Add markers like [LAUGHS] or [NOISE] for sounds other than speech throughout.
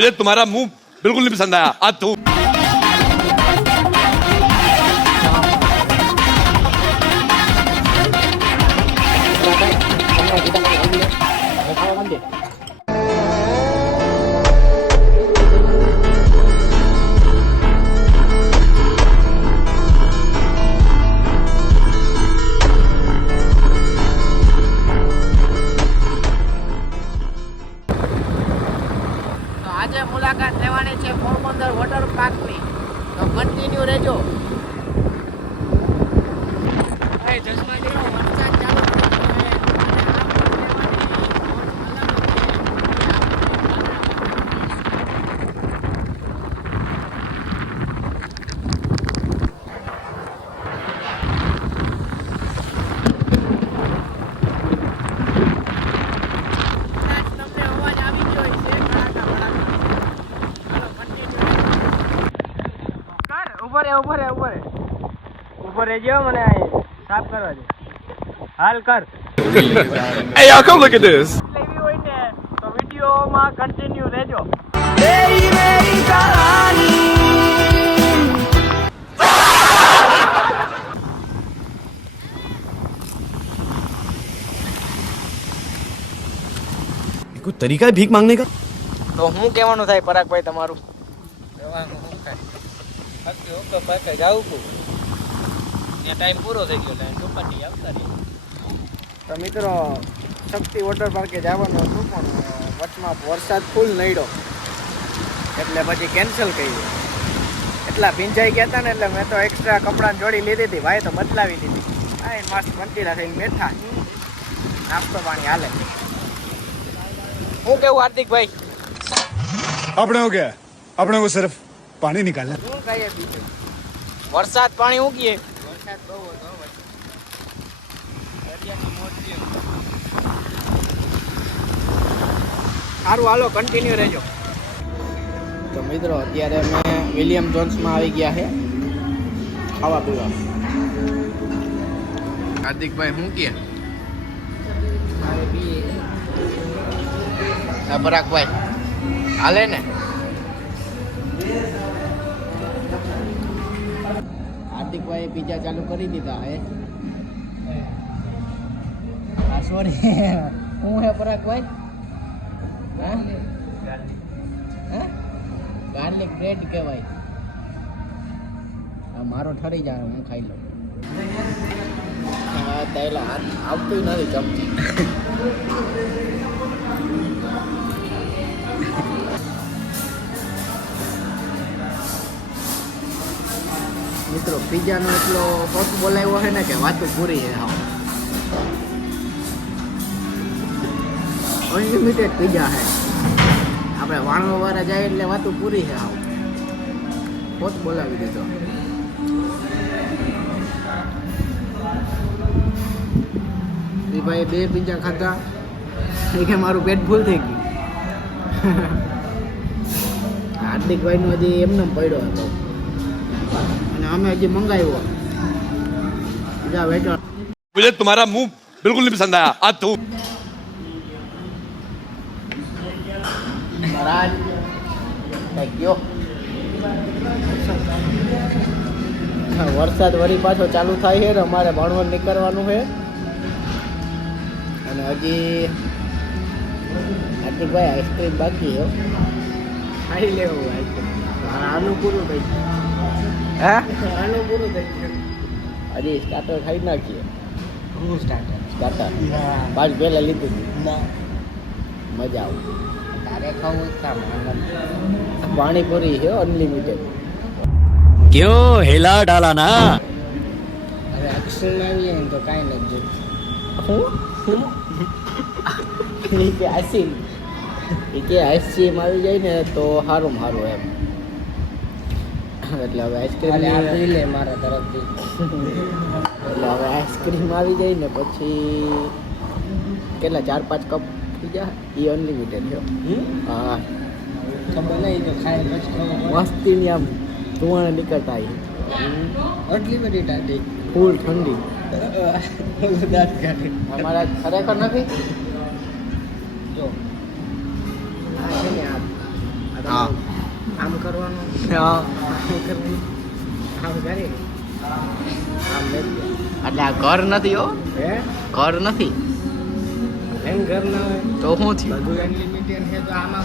मुझे तुम्हारा मुंह बिल्कुल नहीं पसंद आया आज तू કન્ટિન્યુ રહેજો એ ચશ્મા જેવો વરસાદ ચાલુ થઈ ગયો છે. અને આ લેવાની મોજ અલગ જ છે. કદાચ તમને અવાજ આવી ગયો હશે કડાકા ભડાકા. હાલો, continue. કર, ઊભો રે, ઊભો રે, ઊભો રે. ઊભો રહેજો, મને આ સાફ કરવા દે. હાલ કર Hey y'all come look at this લેવી હોય ને તો વિડીયોમાં કન્ટિન્યુ રહેજો कोई तरीका है भीख मांगने का તો શું કહેવાનું થાય પરાગભાઈ તમારું ને ટાઈમ પૂરો થઈ ગયો એટલે ટૂંકાની આવતા રહીએ તો મિત્રો શક્તિ વોટર પાર્કે જવાનું હતું પણ વચમાં વરસાદ ફૂલ નડ્યો. એટલે પછી કેન્સલ કર્યું. એટલા ભીંજાઈ ગયા હતા ને એટલે મેં તો એક્સ્ટ્રા કપડાં જોડી લીધી હતી ભાઈ તો બદલાવી દીધી. હા એ મસ્ત મંદિરા થઈને બેઠા નાસ્તો પાણી હાલે. હું કેવું હાર્દિકભાઈ? આપણે હું કે? આપણે હું સિર્ફ પાણી નીકાળે હું કહીએ વરસાદ પાણી ઉગીએ. બહુ હતો સારું હાલો કન્ટિન્યુ રહેજો. તો મિત્રો અત્યારે અમે વિલિયમ જોન્સમાં આવી ગયા છે. ખાવા પીવા. હાર્દિકભાઈ શું કે? પરાગભાઈ હાલે ને? હાર્દિકભાઈ પીજા ચાલુ કરી દીધા હે? હા. સોરી હું હે પરાગભાઈ હા? હા? ગાર્લિક બ્રેડ કહેવાય. આ મારો ઠરી જાય હું ખાઈ લઉં. હા તૈલા હાથ આવતું નથી ચમચી. [LAUGHS] મિત્રો પીઝાનો એટલો કોટ બોલાવ્યો છે ને કે વાતો પૂરી છે હા અનલિમિટેડ પીઝા છે આપણે વાણવા વાળા જાય એટલે વાતું પૂરી છે હાવ. પોત બોલાવી દીધો. એ ભાઈ બે પીઝા ખાધા. એ કે મારું પેટ ફૂલ થઈ ગયું. [LAUGHS] હાર્દિકભાઈનો હજી એમને પડ્યો હતો. અમે હજી મંગાવ્યો બીજા વેચાણ मुझे तुम्हारा मुंह बिल्कुल नहीं पसंद आया आज तू મહારાજ કઈ ગયો વરસાદ વળી પાછો ચાલુ થાય છે ને અમારે ભણવા નીકળવાનું છે અને હજી હાર્દિકભાઈ આઈસ્ક્રીમ બાકી છે ખાઈ લેવું આઈસ્ક્રીમ આનું પૂરું થઈ ગયું હે? આનો પૂરો સ્ટાર્ટર ખાઈ નાખીએ. હું સ્ટાર્ટર સ્ટાર્ટર પાંચ પહેલા લીધું મજા આવે. તારે ખાવું ખા પાણીપુરી છે અનલિમિટેડ ક્યો હેલા ડાલા ના અરે એક્શન આવી ને તો કાઈ નથી હું? હું? કે આઈસ્ક્રીમ કે આઈસ્ક્રીમ આવી જાય ને તો સારું સારું એમ. એટલે હવે આઈસ્ક્રીમ લે મારા તરફથી. એટલે હવે આઈસ્ક્રીમ આવી જાય ને પછી કેટલા ચાર પાંચ કપ થઈ જાય એ અનલિમિટેડ છે. હા. મસ્તીની આમ ધુવાણા નીકળતા આવી બધી [LAUGHS] ફૂલ ઠંડી અમારા ખરેખર નથી? કરવાનું. હા. આમ કરી. આમ એટલે આ ઘર નથી હો? હે? ઘર નથી? એમ ઘર ના હોય. તો શું થયું? બધું અનલિમિટેડ છે તો આમાં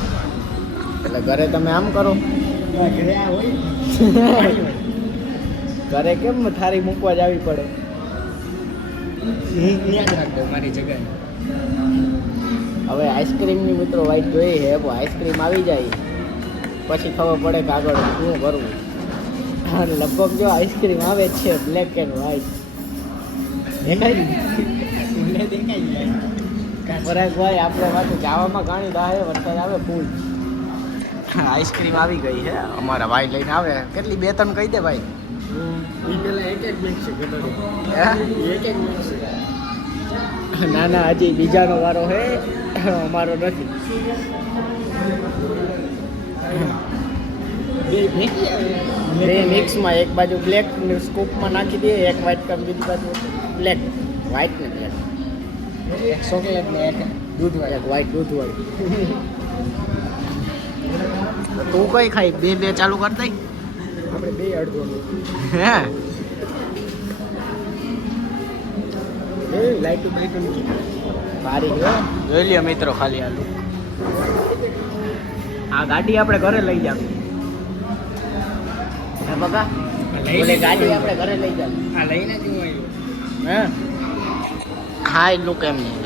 એટલે ઘરે તમે આમ કરો. ઘરે આ હોય. [LAUGHS] ઘરે કેમ થારી મૂકવા જ આવી પડે? યાદ રાખજો મારી જગ્યાએ. હવે આઈસ્ક્રીમની મિત્રો વાઈટ જોઈએ હે આઈસ્ક્રીમ આવી જાય. પછી ખબર પડે કે આગળ શું કરવું. અને લગભગ જો આઈસ્ક્રીમ આવે છે બ્લેક એન્ડ વ્હાઈટ દેખાય દેખાય પરાગભાઈ આપણે પાછું જાવામાં ઘણી દાહે વરસાદ આવે ફૂલ. આઈસ્ક્રીમ આવી ગઈ છે. અમારા ભાઈ લઈને આવે. કેટલી બે ત્રણ કહી દે ભાઈ. છે ના ના હજી બીજાનો વારો હે અમારો નથી. બે મિક્સમાં એક બાજુ બ્લેક સ્કૂપમાં નાખી દઈએ એક વ્હાઈટ કપ બીજી બાજુ બ્લેક વ્હાઈટ ને બ્લેક એક ચોકલેટ ને એક દૂધ વાળી. એક વ્હાઈટ દૂધ વાળી. [LAUGHS] તું કઈ ખાઈ બે બે ચાલુ કર દઈ આપણે બે અડધો હે? એ લાઈટું બાઈટું સારી હો. જોઈ લ્યો મિત્રો ખાલી આ look. આ ગાડી આપણે ઘરે લઈ જાવી. હે બકા? ઓલી ગાડી આપણે ઘરે લઈ જાવ. લઈને આવ્યું. હે? હા લુક એમ નહીં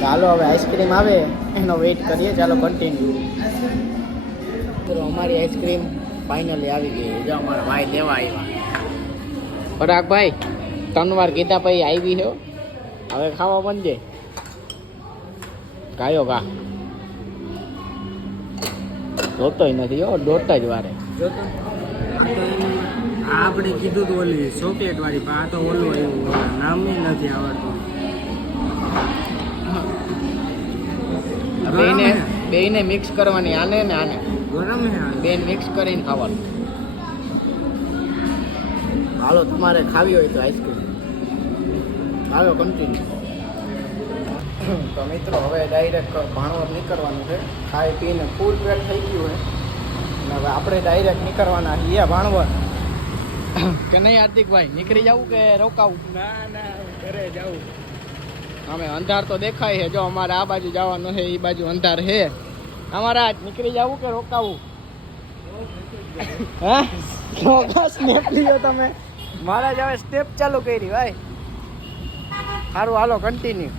ચાલો હવે આઈસ્ક્રીમ આવે. એનો વેઇટ કરીએ ચાલો કન્ટિન્યુ તો અમારી આઈસ્ક્રીમ ફાઇનલી આવી ગઈ. જો અમારા ભાઈ લેવા આવ્યા. પરાગભાઈ ત્રણ વાર કીધા પછી આવી છે હવે ખાવા માંડજે ગાયો કા જોતોય નથી હો દોડતા જ વારે. આપણે કીધું તું ઓલી ચોકલેટ વાળી પણ આ તો ઓલું આવ્યું નામ નથી આવડતું. બેને બેને મિક્સ કરવાની આને ને આને. ગરમ હે. બેન મિક્સ કરીને ખાવાનું. હાલો તમારે ખાવી હોય તો આઈસ્ક્રીમ હાલો કન્ટિન્યુ તો મિત્રો હવે ડાયરેક્ટ ભાણવર નીકળવાનું છે. ખાઈ પીને ફૂલ પેટ થઈ ગયું છે. અને હવે આપણે ડાયરેક્ટ નીકળવાના છીએ ભાણવર કે નહીં હાર્દિકભાઈ નીકળી જવું કે રોકાવું? ના ના ઘરે જાઉં. અમે અંધાર તો દેખાય છે. જો અમારે આ બાજુ જવાનું છે એ બાજુ અંધાર છે. અમારે આજ નીકળી જવું કે રોકાવું? હા? સ્નેપ લીધો તમે. મારા જ હવે સ્ટેપ ચાલુ કરી ભાઈ. સારું હાલો કન્ટિન્યુ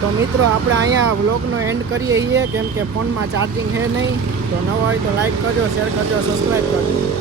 તો મિત્રો, આપણે અહીંયા વ્લોગનો એન્ડ કરીએ છીએ. કેમ કે ફોનમાં ચાર્જિંગ છે નહીં. તો નવા હોય તો લાઈક કરજો શેર કરજો સબસ્ક્રાઈબ કરજો.